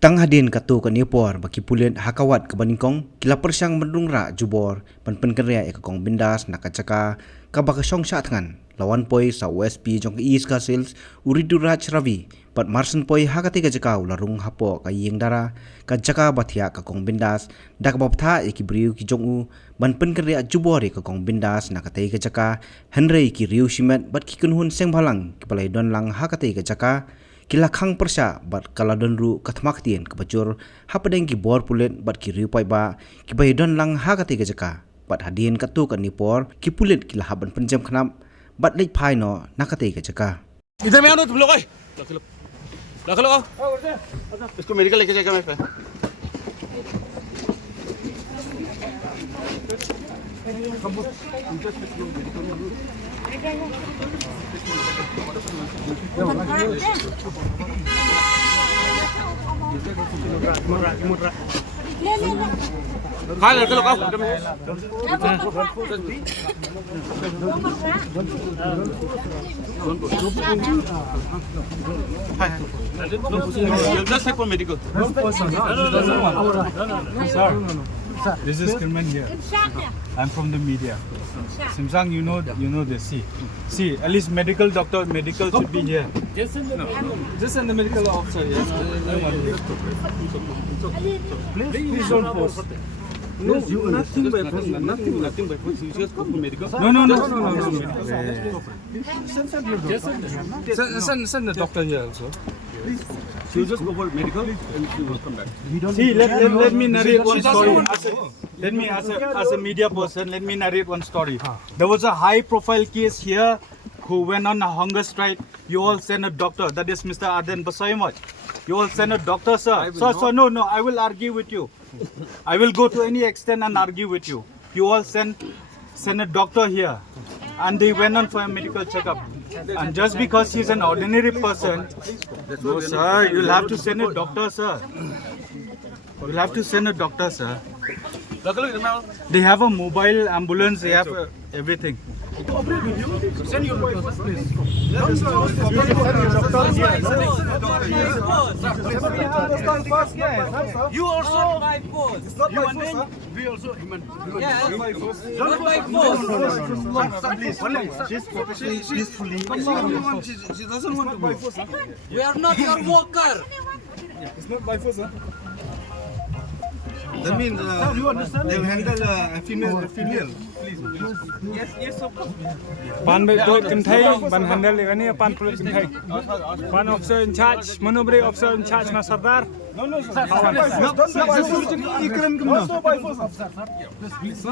Tang hadin katu ka Newport baki pulen hakawat ke Baningkong kila persyang mendungra jubor ban penkeria ekong bindas nakacaka ka baka syong sya tangan lawan poi sa OSP jong East ka sales uriduraj ravi pat marsen poi hakati ka jakau larung hapo ka yeng dara ka jaka bathia ka kong bindas dak babtha ekibriu ki jongu ban penkeria jubor ekong bindas nakatai ka jaka henrei ki riu simet bat ki kunhun seng balang ki palai don lang hakati ka jaka kila khang persya bat kala donru kathmak tien kepacur hapadeng ki bor pulen bat ki riu pai ba ki bai don lang ha ka tiga jaka bat hadien katu kan nipor ki pulen kila haban penjam khnam bat lek phai no nakate ka jaka इधर में आओ तुम लोग रख लो इसको medical लेके जाएगा मैं हाँ लड़के लोग just take for medical. Sir, this is Kirman here. I'm from the media. Simsang, you know this. See, at least medical should be here. Just in the medical officer. Yes. Please don't force. No, nothing by force. Nothing by force. You just go for medical. No. Send the doctor here also. You just go for medical and she will come back. See, let me narrate one story. Let me, as a media person, let me narrate one story. There was a high-profile case here who went on a hunger strike. You all sent a doctor. That is Mr. Arden Basoyamaj. You all sent a doctor, sir. So no. I will argue with you. I will go to any extent and argue with you. You all sent a doctor here, and they went on for a medical checkup. And just because he's an ordinary person, no, sir, you'll have to send a doctor, sir. You'll have to send a doctor, sir. They have a mobile ambulance. They have everything. Send your doctor, please. You also by force. It's not by force. We also human. Yeah, not by force. Please. She's peacefully. She doesn't want to by force. We are not your worker. It's not by force, sir. That means they'll handle a female. Please. Yes, of course. Ban Pulut Kentai, Ban handle ini Ban Pulut Kentai. Ban officer in charge, Manubri officer in charge na Sardar. No, sir. Ikram Kumna. No by force, officer, sir. Please.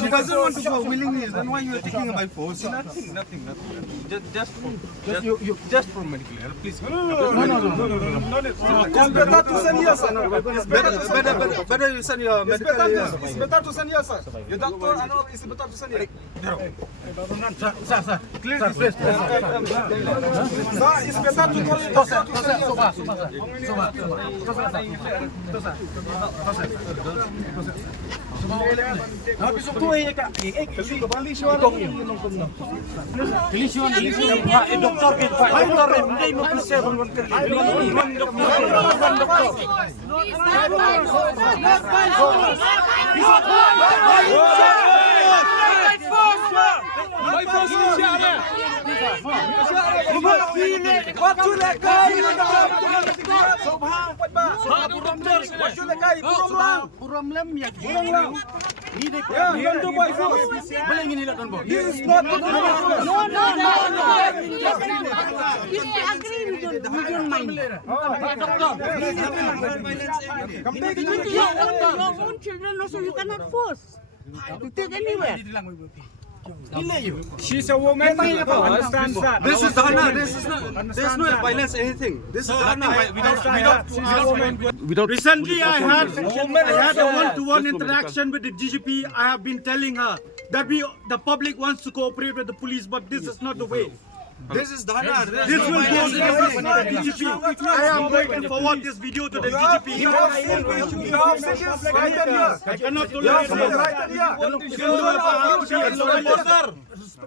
She doesn't want to go willingly. Then why you are taking her by force? Nothing. Just for medical help, please. No. It's better to send here, sir. Better you send your medical. It's better to send here, sir. Your doctor and all is better to send here. Sir. Clear this place. Sir, it's better to call it doctor to send here. Your own children also you cannot force to take anywhere. She's a woman. Understand that? This is Dhana. There's no violence, anything. This is Dhana. Recently, I had a one-to-one interaction with the DGP. I have been telling her that the public wants to cooperate with the police, but this is not the way. This is Dhana. This will go to the DGP. I am going to forward this video to the DGP. You have seen this right here. I cannot tolerate this.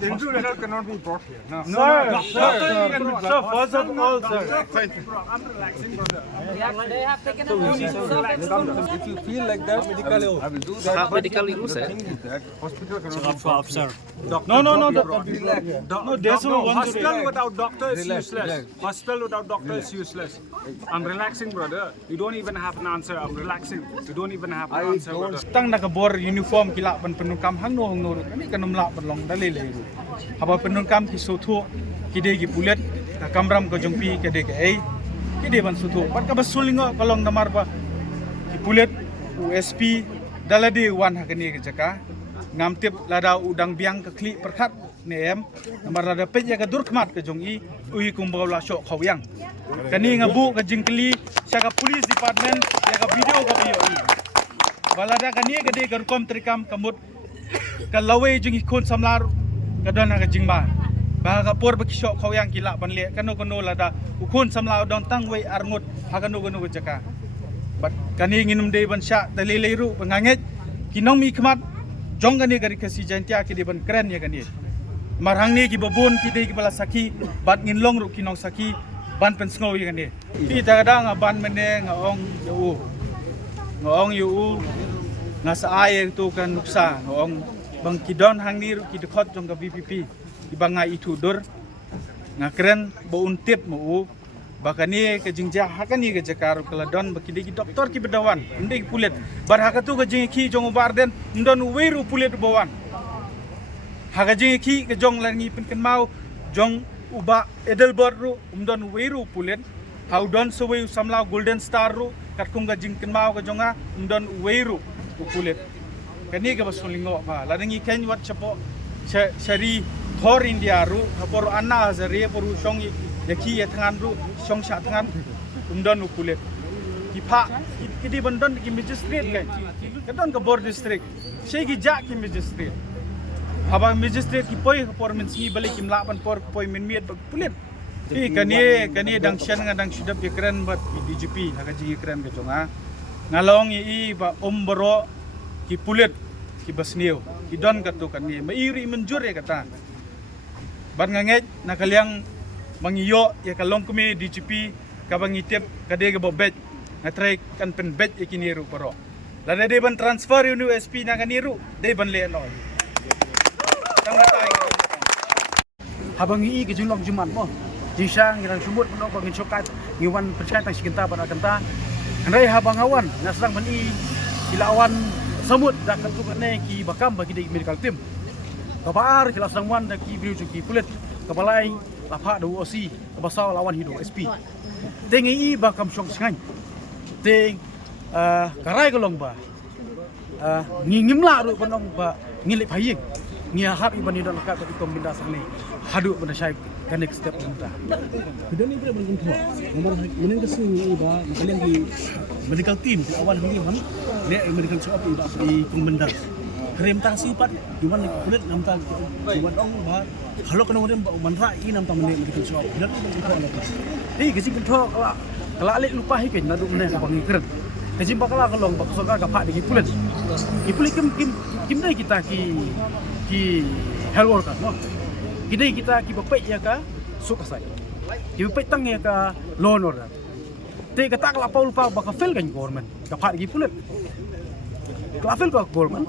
The intruder cannot be brought here. No. Sir, first of all, sir. I'm relaxing, brother. If you feel like that, I will do that. Medically, sir. The thing is that hospital cannot be No, no, no. Relax. No, there's no one today. Hospital without doctor is Relax, useless. relax. Hospital without doctor is useless. I'm relaxing, brother. You don't even have an answer. I'm relaxing. You don't even have an answer, brother. Tang nakabor uniform kila pan penungkam hang no kami kanum la pan long dalil le haba penungkam ki sothu kide ki pulet ka kamram ko jongpi kede ke ei kide ban sothu pat ka basulingo kalong namar ba ki pulet USP dalade wan hakani ke jaka ngamtip lada udang biang ke kli perkhat ne em namar lada pe ya ka durkhmat ke jongi ui kumbau la syok khawyang kani ngabu ka jingkli saka police department ya ka video ka biyo balada kani gede garkom trikam kamut kalawai jing ikon samlar kadana ka jingma ba ka por bakisok khawyang kila banle kano lada ukon samlar don tangwei arngut hakano gono jaka bat kani nginum de ban sya dalileiru banganget kinong mi khmat jong kani gari kasi jantia ki de ban keren ya kani marhang ni ki babun ki de ki bala saki bat nginlong ru kinong saki ban pensngau ya kani pi tagada nga ban mene ngaong yu nga sa ay tu kan nuksa ngong bang kidon hang ni ki dekhot jong ka VPP ibanga itu dur nga keren bo untip mo bakani ke jingja hakani ke jakar keladon bakide ki doktor ki bedawan inde ki pulet bar hakatu ke jing ki jong barden ndon weru pulet bawan haga jing ki ke jong langi pinken mau jong uba edelbord ru ndon weru pulet how don seweu samla golden star ru kat kung ga jing ken mau ke jonga ndon weru pulet kani ke basulingo ba ladangi ken wat chapo sari thor india ru por anna zare poru song yaki tangan ru song sha tangan umdon pulet ki pha ki di bandon ki magistrate kai kadon ka bor district sei ki ja ki magistrate haba magistrate ki poi por men si balik ki mla ban por poi men miet pulet ti kani dang sian ngadang sudap ki keren bat DGP ha ji keren ke jonga ngalong i ba omboro ki pulet ki basniu ki don katu kan ni mairi menjur ya kata ban nganget nakaliang mangiyo ya kalong kumi DGP kabangitip kade ga bobet na try kan pen bet ikiniru paro lada de ban transfer USP na kaniru de ban le no tang tay habang i ke jinglong juman mo jisang ngiran sumut no bangin sokat ngiwan percaya tang sikenta ban kanta andai habang awan na sedang ban i ilawan samut dak katu ne ki bakam bagi de medical team kabar kila sedang wan dak ki briu ki pulet kabalai lapa do OC kabasau lawan hidu SP tengi i bakam syong sengai teng karai kolong ba ngingim la ru panong ba ngilip haying ngia hat ibani dan ka ko minda sangne hadu benda syai kan next step minta Kemudian ini berbentuk tua. Nomor meneng kesu iba kalian di medical team di awal hari mana? Dia medical shop iba di Kumendas. Krem tasi pat juman kulit namta juman ong ba halo kena orang manra ini namta medical shop. Dan itu bentuk tua. Kasi bentuk kalau alik lupa hikin nadu meneng bangi keren. Kasi bakal kalau baksoka kapak di kulit. Kulit kim dai kita ki health worker no. Kidai kita ki bapet ya ka suka sai. Ki bapet tang ya ka loan order. Te kata kala paul pa baka fail kan government. Ka phat gi pulet. Ka fail ka government.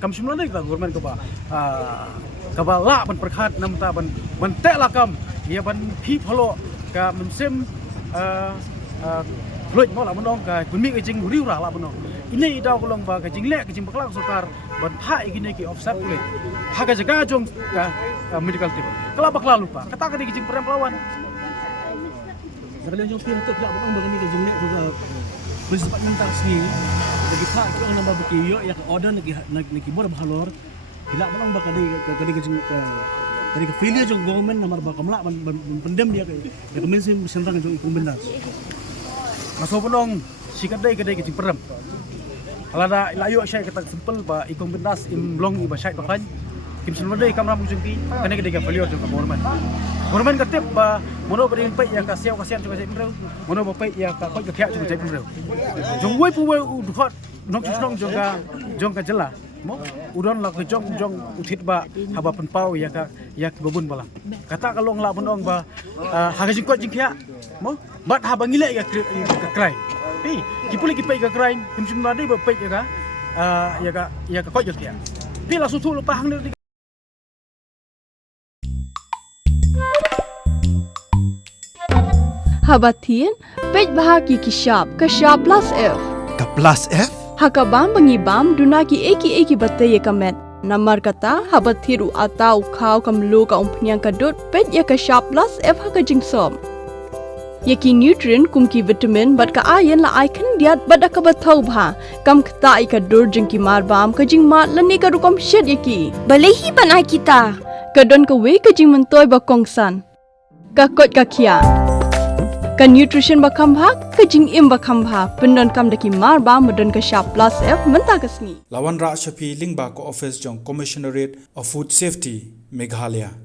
Kam simla dai ka government ka ba la ban perkhat nam ta ban te la kam ya ban phi phalo ka mensem loj mo la bonong ka kun mi ka jing riu ra la bonong. Ini daw kolong ba ka jing le ka jing baklang sukar ban pha igine ki offset pulet. Haga jaga jong ka medical team. Kalau bakal lupa, kata kata kijing perang lawan. Sekalian jom pilih tu tidak betul begini ke jumlah juga bersifat mental sendiri. Bagi tak kita nak bagi yo ya order nak bor bahalor. Bila betul bakal dari kijing dari ke failure jong government nomor bakal melak pendem dia ke kemensim sentang jong ikut benda. Masuk penong sikat dai kedai kijing perang. Kalau ada layu saya kata simple ba ikong bendas imlong iba syait bakal kim selmadai kamera mujungki kena kedega value jong government. Government katip ba mono beri pai ya ka siau kasian jong jai mono ba pai ya ka koi ka kya jong jai jong wei pu wei u dukhot nok jong ka jela mo udon la ke jong uthit ba haba pen pau ya ke babun bala kata kalong la bundong ba haga jingkot jingkia mo bat haba ngile ya ke crime pi kipuli kipai ke crime kimsim ladi ba pai ya ka ko jingkia pi la sutu lu pahang ni Habatin, pej bahagi kishab, kashab plus F. Ka plus F? Hakabam bangibam, dunaki eki bate ye kamet. Namar kata, habathiru atau kau kamlu ka umpnyang kadut, pej ya kashab plus F haka jingsom. Yaki nutrient kumki vitamin bat ka ayen la aikan diat bat akabatau bha. Kam kata ika dur jingki marbam ka jing mat lani ka rukom shed yaki. Balehi banai kita. Kadon ka we ka jing mentoy ba kongsan. Ka kot ka kia. Ka nutrition bakam bha ka jing im bakam bha pendon kam daki mar ba modon ka sharp plus F menta kasni Lawan Ra Shafi Lingba ko office jong Commissionerate of Food Safety Meghalaya